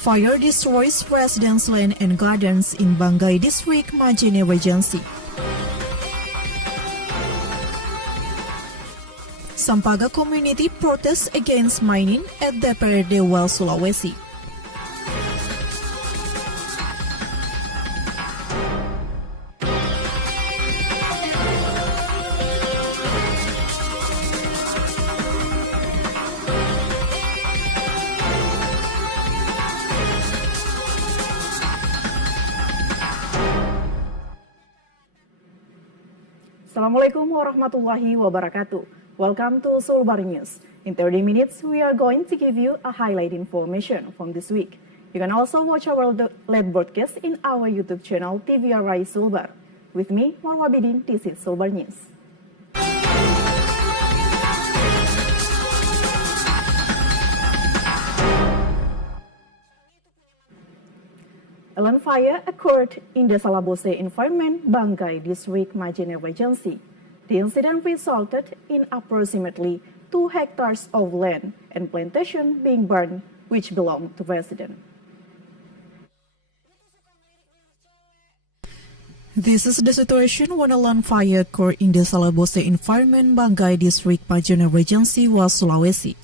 Fire destroys residents' land and gardens in Banggai District, Majene Regency. Sampaga community protests against mining at DPRD Sulawesi. Assalamualaikum warahmatullahi wabarakatuh. Welcome to Sulbar News. In 30 minutes, we are going to give you a highlight information from this week. You can also watch our live broadcast in our YouTube channel TVRI Sulbar. With me, Marwa Bidin, this is Sulbar News. A land fire occurred in the Sulawesi environment, Banggai District, Majene Regency. The incident resulted in approximately 2 hectares of land and plantation being burned, which belonged to residents. This is the situation when a land fire occurred in the Sulawesi environment, Banggai District, Majene Regency, Sulawesi.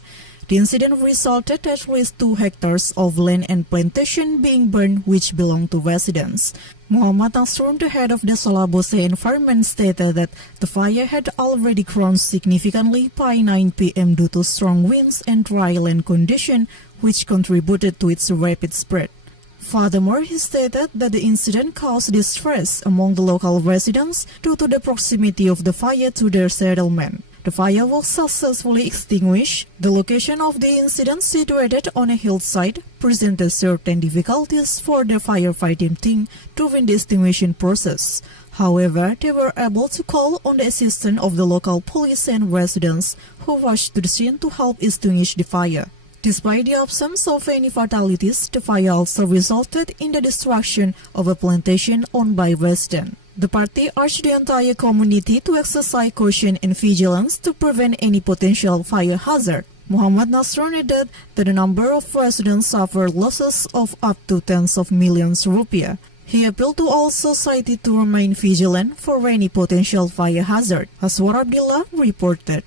The incident resulted at least 2 hectares of land and plantation being burned, which belonged to residents. Muhammad Nasrun, the head of the Sulawesi environment, stated that the fire had already grown significantly by 9 p.m. due to strong winds and dry land condition, which contributed to its rapid spread. Furthermore, he stated that the incident caused distress among the local residents due to the proximity of the fire to their settlement. The fire was successfully extinguished. The location of the incident, situated on a hillside, presented certain difficulties for the firefighting team during the extinguishing process. However, they were able to call on the assistance of the local police and residents who rushed to the scene to help extinguish the fire. Despite the absence of any fatalities, the fire also resulted in the destruction of a plantation owned by residents. The party urged the entire community to exercise caution and vigilance to prevent any potential fire hazard. Muhammad Nasrun added that a number of residents suffered losses of up to tens of millions rupiah. He appealed to all society to remain vigilant for any potential fire hazard. Aswar Abdullah reported.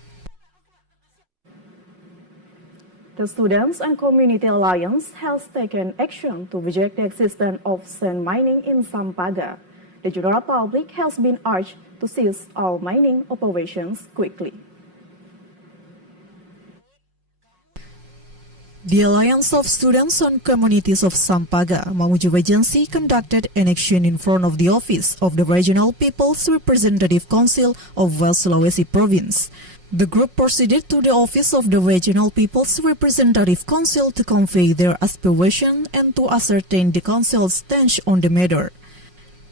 The Students and Community Alliance has taken action to reject the existence of sand mining in Sampaga. The general public has been urged to cease all mining operations quickly. The Alliance of Students and Communities of Sampaga, Mamuju Regency, conducted an action in front of the office of the Regional People's Representative Council of West Sulawesi Province. The group proceeded to the office of the Regional People's Representative Council to convey their aspiration and to ascertain the council's stance on the matter.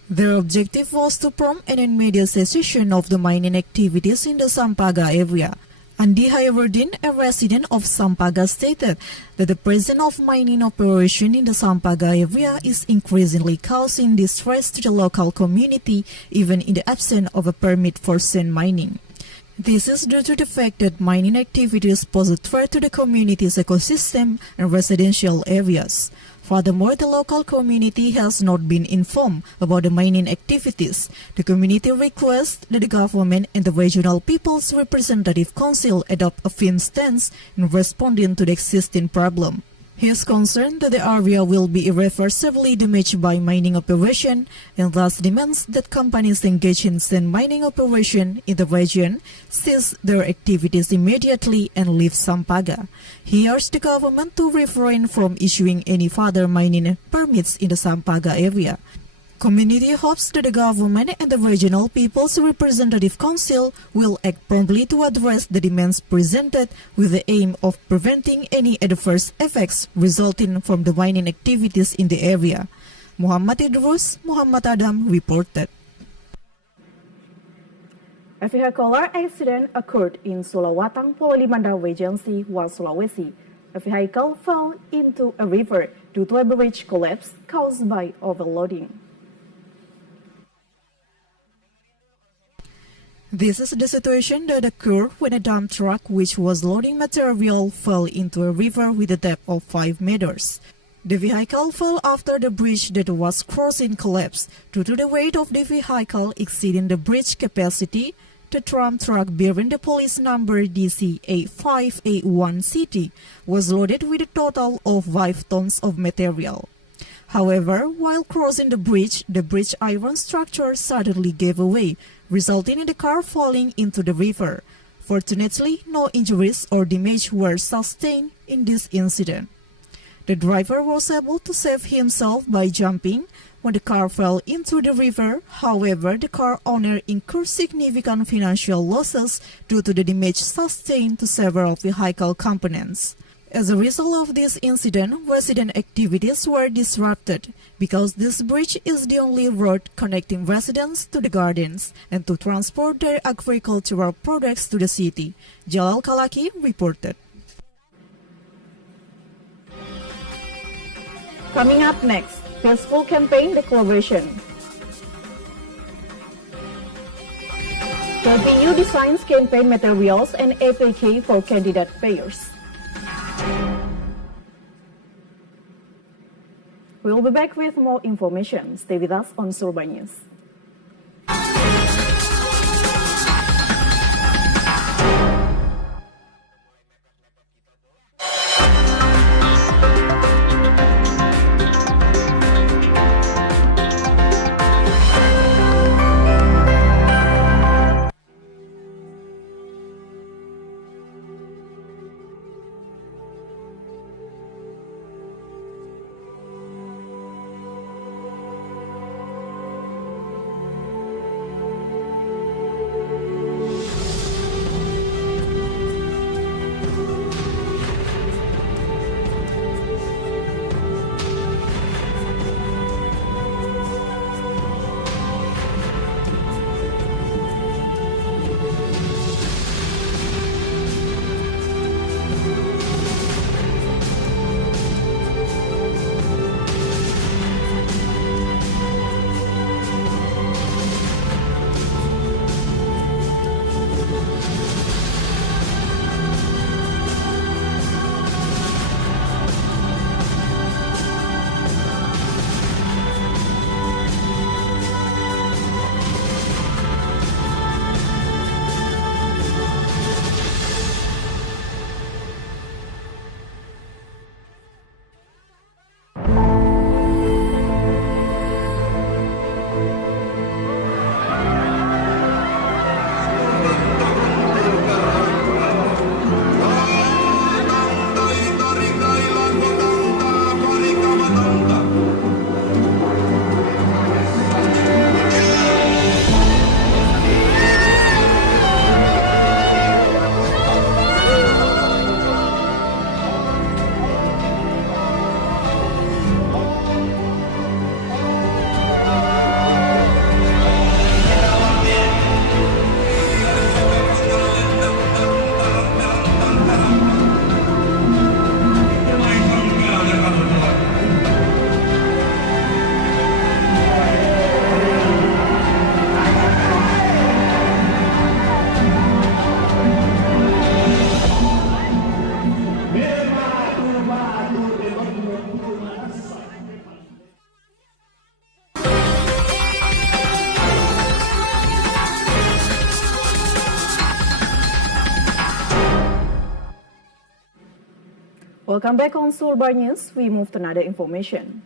Their objective was to prompt an immediate cessation of the mining activities in the Sampaga area. Andi Hayrudin, a resident of Sampaga, stated that the presence of mining operation in the Sampaga area is increasingly causing distress to the local community, even in the absence of a permit for sand mining. This is due to the fact that mining activities pose a threat to the community's ecosystem and residential areas. Furthermore, the local community has not been informed about the mining activities. The community requests that the government and the Regional People's Representative Council adopt a firm stance in responding to the existing problem. He is concerned that the area will be irreversibly damaged by mining operation and thus demands that companies engaged in sand mining operation in the region cease their activities immediately and leave Sampaga. He urged the government to refrain from issuing any further mining permits in the Sampaga area. Community hopes that the government and the Regional People's Representative Council will act promptly to address the demands presented with the aim of preventing any adverse effects resulting from the mining activities in the area. Muhammad Idrus, Muhammad Adam reported. A vehicular accident occurred in Sulawatang, Polimanda Regency, Sulawesi. A vehicle fell into a river due to a bridge collapse caused by overloading. This is the situation that occurred when a dump truck which was loading material fell into a river with a depth of 5 meters. The vehicle fell after the bridge that was crossing collapsed. Due to the weight of the vehicle exceeding the bridge capacity, the tram truck bearing the police number DC8581CT was loaded with a total of 5 tons of material. However, while crossing the bridge iron structure suddenly gave away, resulting in the car falling into the river. Fortunately, no injuries or damage were sustained in this incident. The driver was able to save himself by jumping when the car fell into the river. However, the car owner incurred significant financial losses due to the damage sustained to several vehicle components. As a result of this incident, resident activities were disrupted because this bridge is the only road connecting residents to the gardens and to transport their agricultural products to the city. Jalal Kalaki reported. Coming up next, peaceful campaign declaration. KPU designs campaign materials and APK for candidate fairs. We'll be back with more information. Stay with us on Sulbar News. Welcome back on Sulbar News. We move to another information.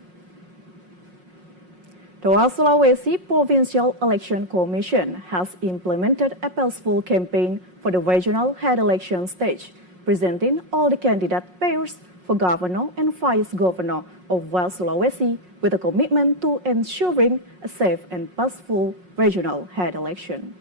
The Sulawesi Provincial Election Commission has implemented a peaceful campaign for the regional head election stage, presenting all the candidate pairs for governor and vice governor of West Sulawesi with a commitment to ensuring a safe and peaceful regional head election.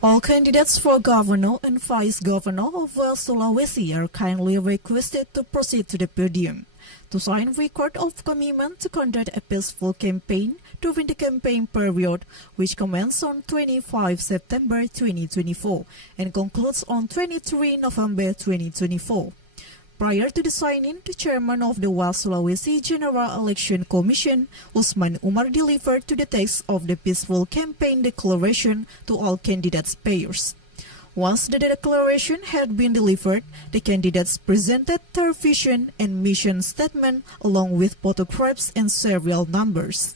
All candidates for governor and vice governor of West Sulawesi are kindly requested to proceed to the podium to sign record of commitment to conduct a peaceful campaign during the campaign period, which commences on 25 September 2024 and concludes on 23 November 2024. Prior to the signing, the chairman of the West Sulawesi General Election Commission, Usman Umar, delivered to the text of the peaceful campaign declaration to all candidates pairs. Once the declaration had been delivered, the candidates presented their vision and mission statement along with photographs and serial numbers.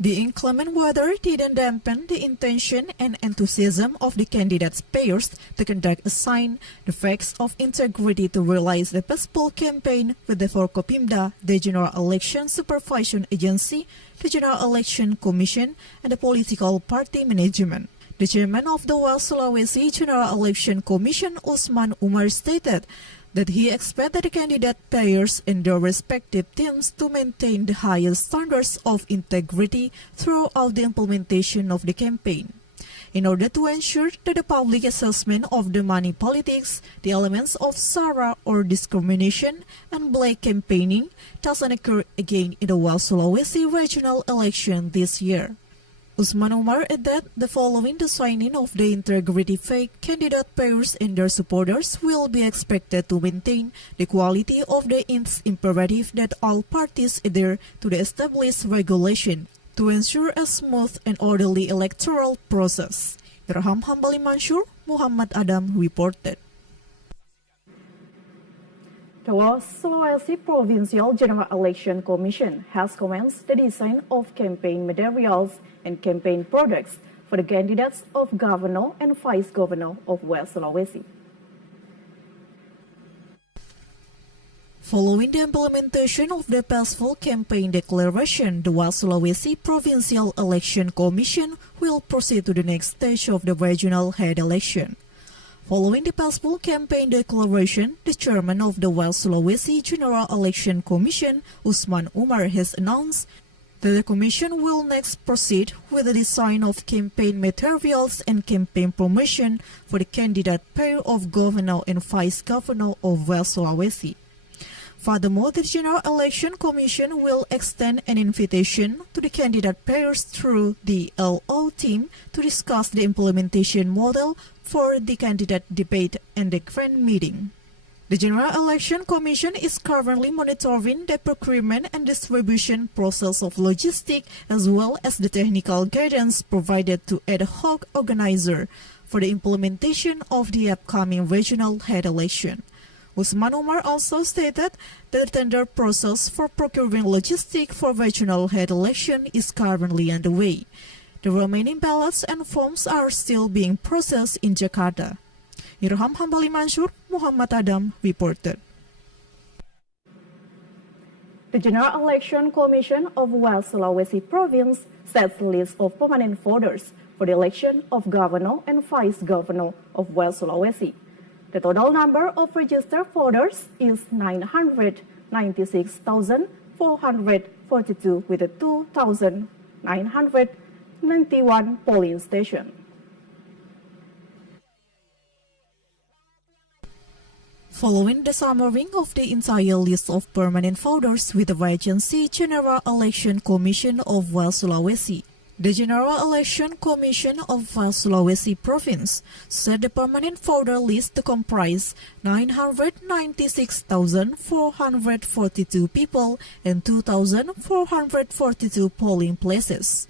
The inclement weather didn't dampen the intention and enthusiasm of the candidates' pairs to conduct a sign, the facts of integrity to realize the peaceful campaign with the Forkopimda, the General Election Supervision Agency, the General Election Commission, and the political party management. The chairman of the West Sulawesi General Election Commission, Usman Umar, stated that he expected the candidate pairs and their respective teams to maintain the highest standards of integrity throughout the implementation of the campaign. In order to ensure that the public assessment of the money politics, the elements of SARA or discrimination and black campaigning doesn't occur again in the West Sulawesi regional election this year. Usman Umar added that following the signing of the integrity fake, candidate pairs and their supporters will be expected to maintain the quality of the imperative that all parties adhere to the established regulation to ensure a smooth and orderly electoral process. Irham Hambali Mansur, Muhammad Adam reported. The West Sulawesi Provincial General Election Commission has commenced the design of campaign materials and campaign products for the candidates of Governor and Vice Governor of West Sulawesi. Following the implementation of the peaceful campaign declaration, the West Sulawesi Provincial Election Commission will proceed to the next stage of the regional head election. Following the peaceful campaign declaration, the chairman of the West Sulawesi General Election Commission, Usman Umar, has announced that the Commission will next proceed with the design of campaign materials and campaign promotion for the candidate pair of Governor and Vice Governor of West Sulawesi. Furthermore, the General Election Commission will extend an invitation to the candidate pairs through the LO team to discuss the implementation model for the candidate debate and the grand meeting. The General Election Commission is currently monitoring the procurement and distribution process of logistics as well as the technical guidance provided to ad hoc organizer for the implementation of the upcoming regional head election. Usman Umar also stated that the tender process for procuring logistics for regional head election is currently underway. The remaining ballots and forms are still being processed in Jakarta. Irham Hambali Mansur, Muhammad Adam reported. The General Election Commission of West Sulawesi Province sets the list of permanent voters for the election of Governor and Vice Governor of West Sulawesi. The total number of registered voters is 996,442 with a 2,991 polling stations. Following the summary of the entire list of permanent voters with the Regency General Election Commission of West Sulawesi, the General Election Commission of West Sulawesi Province set the permanent voter list to comprise 996,442 people and 2,442 polling places.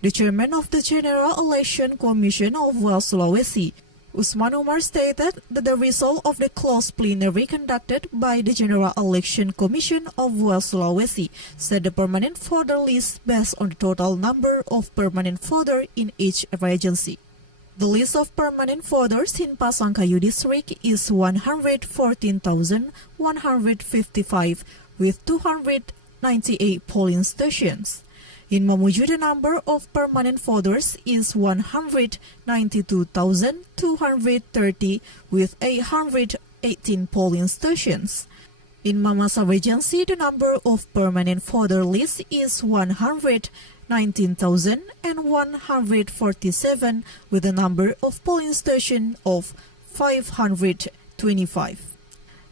The chairman of the General Election Commission of West Sulawesi, Usman Umar, stated that the result of the closed plenary conducted by the General Election Commission of West Sulawesi set the permanent voter list based on the total number of permanent voters in each regency. The list of permanent voters in Pasangkayu district is 114,155 with 298 polling stations. In Mamuju, the number of permanent voters is 192,230 with 818 polling stations. In Mamasa Regency, the number of permanent voter list is 119,147 with a number of polling stations of 525.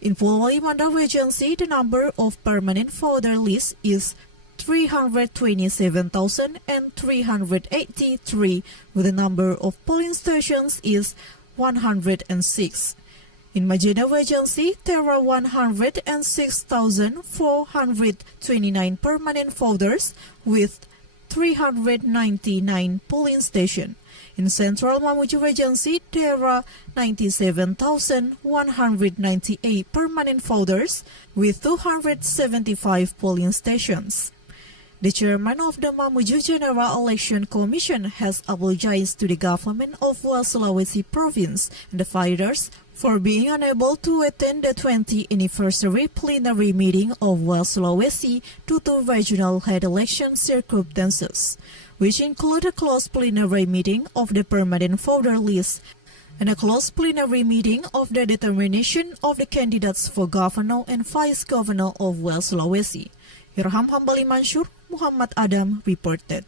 In Pulau Manda Regency, the number of permanent voter list is 327,383 with the number of polling stations is 106. In Majeda Regency, there are 106,429 permanent voters with 399 polling stations. In Central Mamuju Regency, there are 97,198 permanent voters with 275 polling stations. The chairman of the Mamuju General Election Commission has apologized to the government of West Sulawesi Province and the fighters for being unable to attend the 20th anniversary plenary meeting of West Sulawesi due to regional head election circumstances, which include a closed plenary meeting of the permanent voter list and a closed plenary meeting of the determination of the candidates for governor and vice governor of West Sulawesi. Irham Hambali Mansur, Muhammad Adam reported.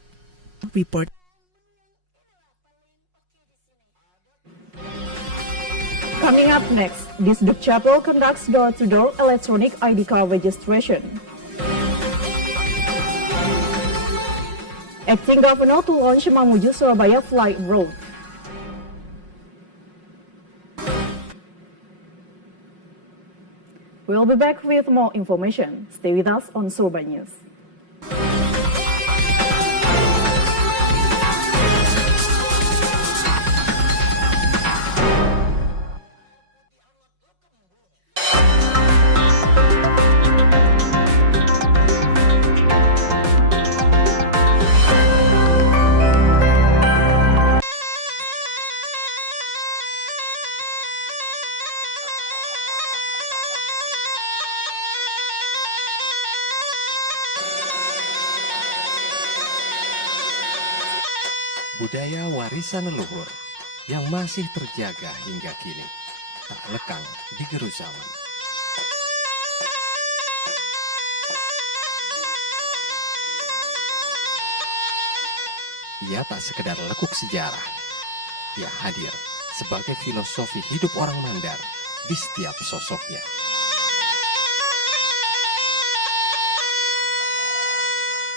Coming up next, this Dukcapil conducts door-to-door electronic ID card registration. Acting Governor to launch Mamuju Surabaya flight route. We'll be back with more information. Stay with us on Sulbar News. Budaya warisan leluhur yang masih terjaga hingga kini, tak lekang di gerus zaman. Ia tak sekedar lekuk sejarah, ia hadir sebagai filosofi hidup orang Mandar di setiap sosoknya.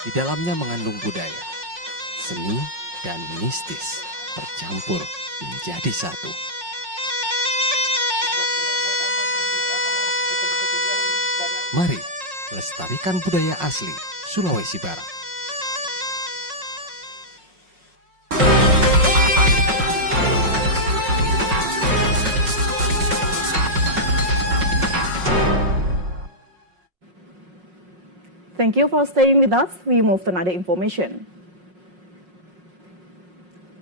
Di dalamnya mengandung budaya, seni, dan mistis tercampur menjadi satu. Mari lestarikan budaya asli Sulawesi Barat. Thank you for staying with us. We move to another information.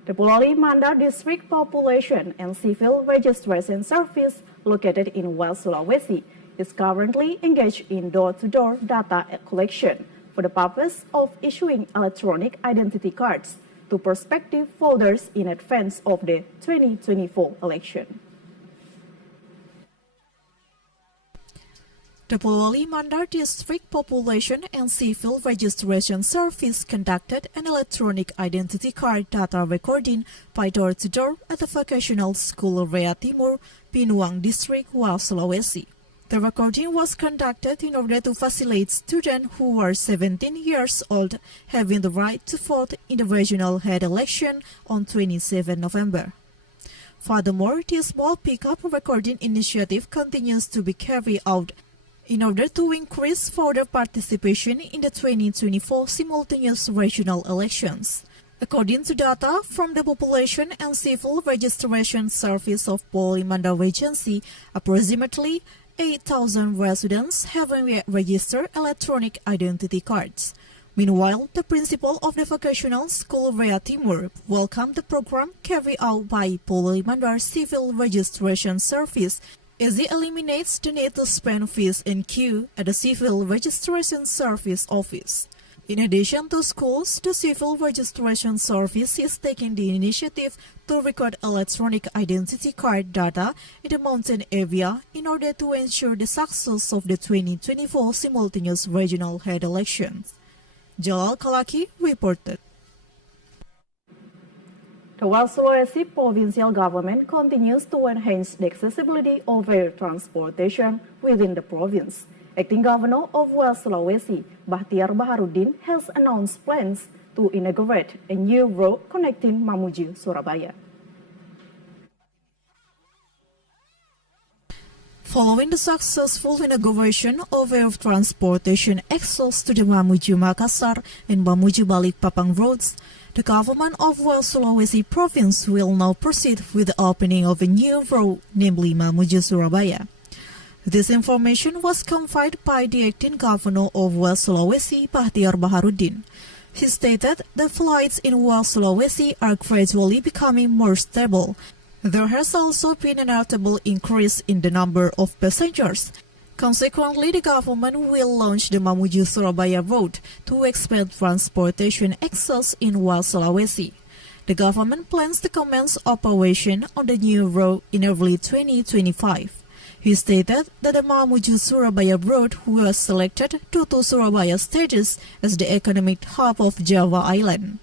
The Pulau Mandar District Population and Civil Registration Service, located in West Sulawesi, is currently engaged in door-to-door data collection for the purpose of issuing electronic identity cards to prospective voters in advance of the 2024 election. The Pulau Mandar District Population and Civil Registration Service conducted an electronic identity card data recording by door-to-door at the vocational school Area Timur, Pinuang District, West Sulawesi. The recording was conducted in order to facilitate students who are 17 years old having the right to vote in the regional head election on 27 November. Furthermore, this small pickup recording initiative continues to be carried out in order to increase voter participation in the 2024 simultaneous regional elections. According to data from the Population and Civil Registration Service of Pulau Mandar Regency, approximately 8,000 residents have registered electronic identity cards. Meanwhile, the principal of the vocational school Area Timur welcomed the program carried out by Pulau Mandar Civil Registration Service, as it eliminates the need to spend fees in queue at the Civil Registration Service office. In addition to schools, the Civil Registration Service is taking the initiative to record electronic identity card data in the mountain area in order to ensure the success of the 2024 simultaneous regional head elections. Jalal Kalaki reported. The West Sulawesi provincial government continues to enhance the accessibility of air transportation within the province. Acting Governor of West Sulawesi, Bahtiar Baharudin, has announced plans to inaugurate a new road connecting Mamuju, Surabaya. Following the successful inauguration of air transportation access to the Mamuju Makassar and Mamuju Balikpapan roads, the government of West Sulawesi province will now proceed with the opening of a new road, namely Mamuju Surabaya. This information was confirmed by the acting governor of West Sulawesi, Bahtiar Baharudin. He stated that flights in West Sulawesi are gradually becoming more stable. There has also been a notable increase in the number of passengers. Consequently, the government will launch the Mamuju Surabaya road to expand transportation access in West Sulawesi. The government plans to commence operation on the new road in early 2025. He stated that the Mamuju Surabaya road was selected due to Surabaya's status as the economic hub of Java Island.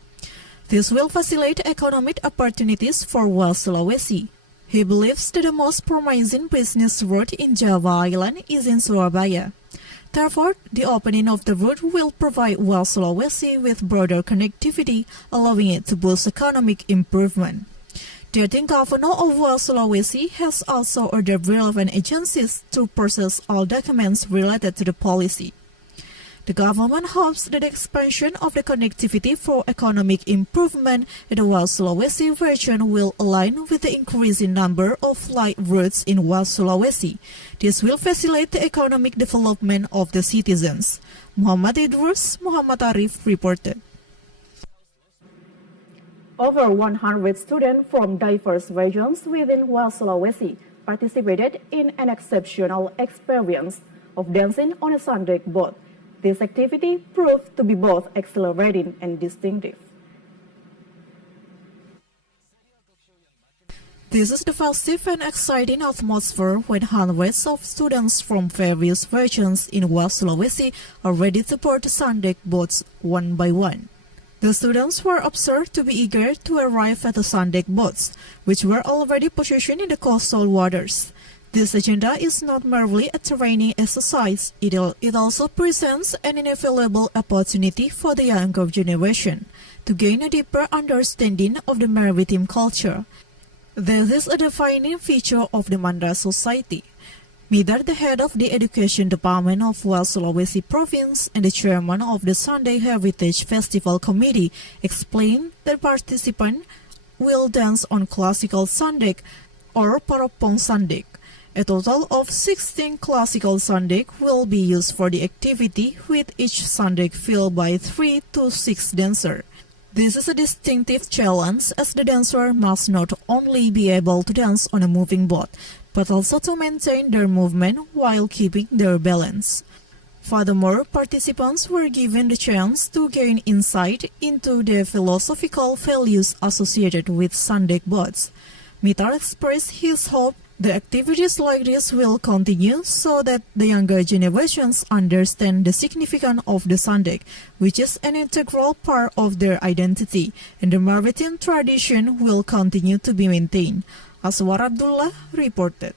This will facilitate economic opportunities for West Sulawesi. He believes that the most promising business road in Java Island is in Surabaya. Therefore, the opening of the road will provide West Sulawesi with broader connectivity, allowing it to boost economic improvement. The acting governor of West Sulawesi has also ordered relevant agencies to process all documents related to the policy. The government hopes that the expansion of the connectivity for economic improvement in the West Sulawesi region will align with the increasing number of flight routes in West Sulawesi. This will facilitate the economic development of the citizens. Muhammad Idrus, Muhammad Arif reported. Over 100 students from diverse regions within West Sulawesi participated in an exceptional experience of dancing on a Sunday boat. This activity proved to be both exhilarating and distinctive. This is the festive and exciting atmosphere when hundreds of students from various regions in West Sulawesi are ready to board the Sunday boats one by one. The students were observed to be eager to arrive at the Sunday boats, which were already positioned in the coastal waters. This agenda is not merely a training exercise, it also presents an invaluable opportunity for the younger generation to gain a deeper understanding of the maritime culture. This is a defining feature of the Mandra society. Neither the head of the Education Department of West Sulawesi Province and the chairman of the Sunday Heritage Festival Committee explained that participants will dance on classical sandek or paropong sandek. A total of 16 classical sandek will be used for the activity, with each sandek filled by 3 to 6 dancers. This is a distinctive challenge as the dancer must not only be able to dance on a moving boat, but also to maintain their movement while keeping their balance. Furthermore, participants were given the chance to gain insight into the philosophical values associated with sandek boats. Mitar expressed his hope the activities like this will continue so that the younger generations understand the significance of the sandek, which is an integral part of their identity, and the maritime tradition will continue to be maintained. Aswar Abdullah reported.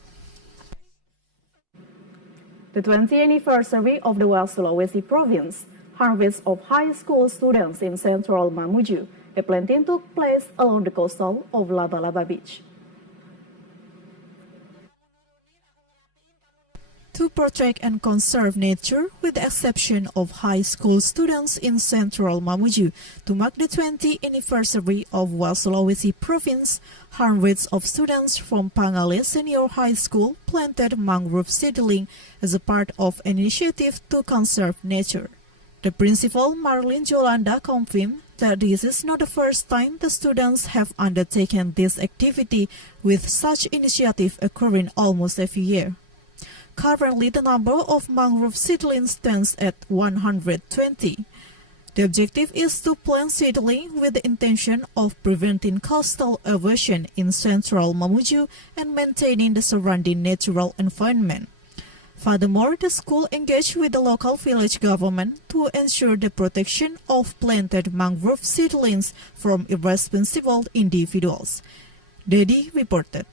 The 20th anniversary of the West Sulawesi province, harvest of high school students in central Mamuju, a planting took place along the coastal of Laba-Laba Beach. To protect and conserve nature, with the exception of high school students in central Mamuju, to mark the 20th anniversary of West Sulawesi province, hundreds of students from Pangale Senior High School planted mangrove seedling as a part of an initiative to conserve nature. The principal, Marlene Jolanda, confirmed that this is not the first time the students have undertaken this activity, with such initiative occurring almost every year. Currently, the number of mangrove seedlings stands at 120. The objective is to plant seedling with the intention of preventing coastal erosion in central Mamuju and maintaining the surrounding natural environment. Furthermore, the school engaged with the local village government to ensure the protection of planted mangrove seedlings from irresponsible individuals. Dedi reported.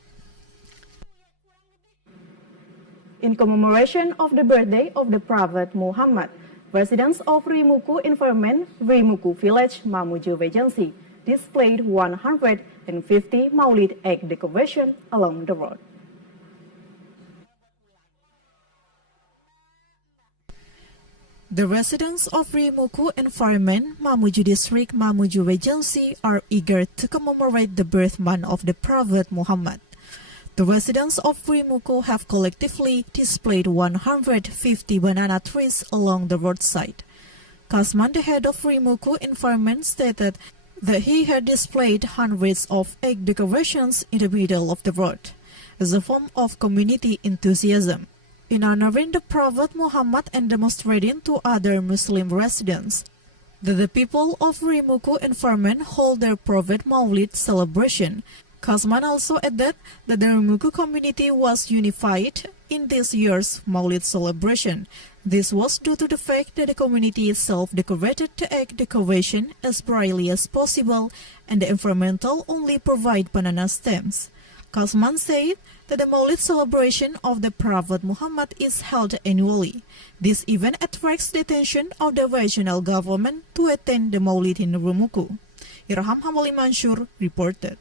In commemoration of the birthday of the Prophet Muhammad, residents of Rimuku Environment, Rimuku Village, Mamuju Regency, displayed 150 Maulid egg decoration along the road. The residents of Rimuku Environment, Mamuju District, Mamuju Regency are eager to commemorate the birth month of the Prophet Muhammad. The residents of Rimuku have collectively displayed 150 banana trees along the roadside. Kasman, the head of Rimuku Environment, stated that he had displayed hundreds of egg decorations in the middle of the road as a form of community enthusiasm, in honoring the Prophet Muhammad and demonstrating to other Muslim residents that the people of Rimuku Environment hold their Prophet Maulid celebration. Kasman also added that the Rimuku community was unified in this year's Maulid celebration. This was due to the fact that the community itself decorated the egg decoration as brightly as possible and the environmental only provide banana stems. Kasman said that the Maulid celebration of the Prophet Muhammad is held annually. This event attracts the attention of the regional government to attend the Maulid in Rimuku. Irham Hamali Mansur reported.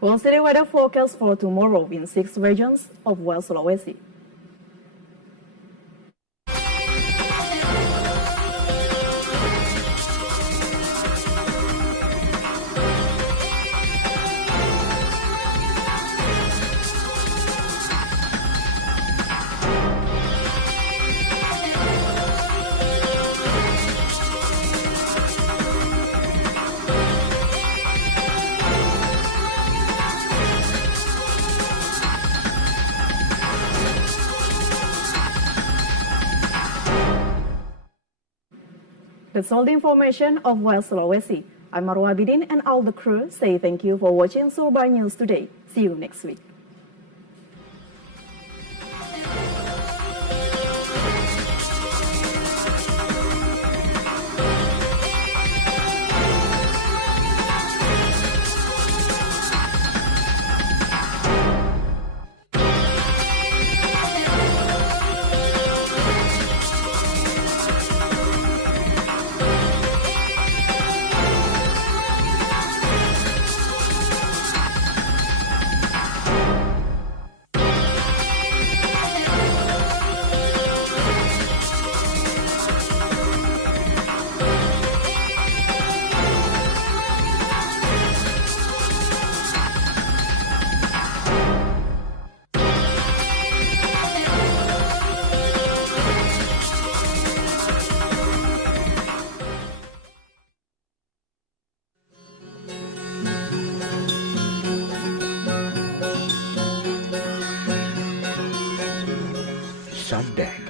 We'll see the weather forecast for tomorrow in 6 regions of West Sulawesi. That's all the information of West Sulawesi. I'm Marwa Abidin and all the crew say thank you for watching Sulbar News today. See you next week. Sunday.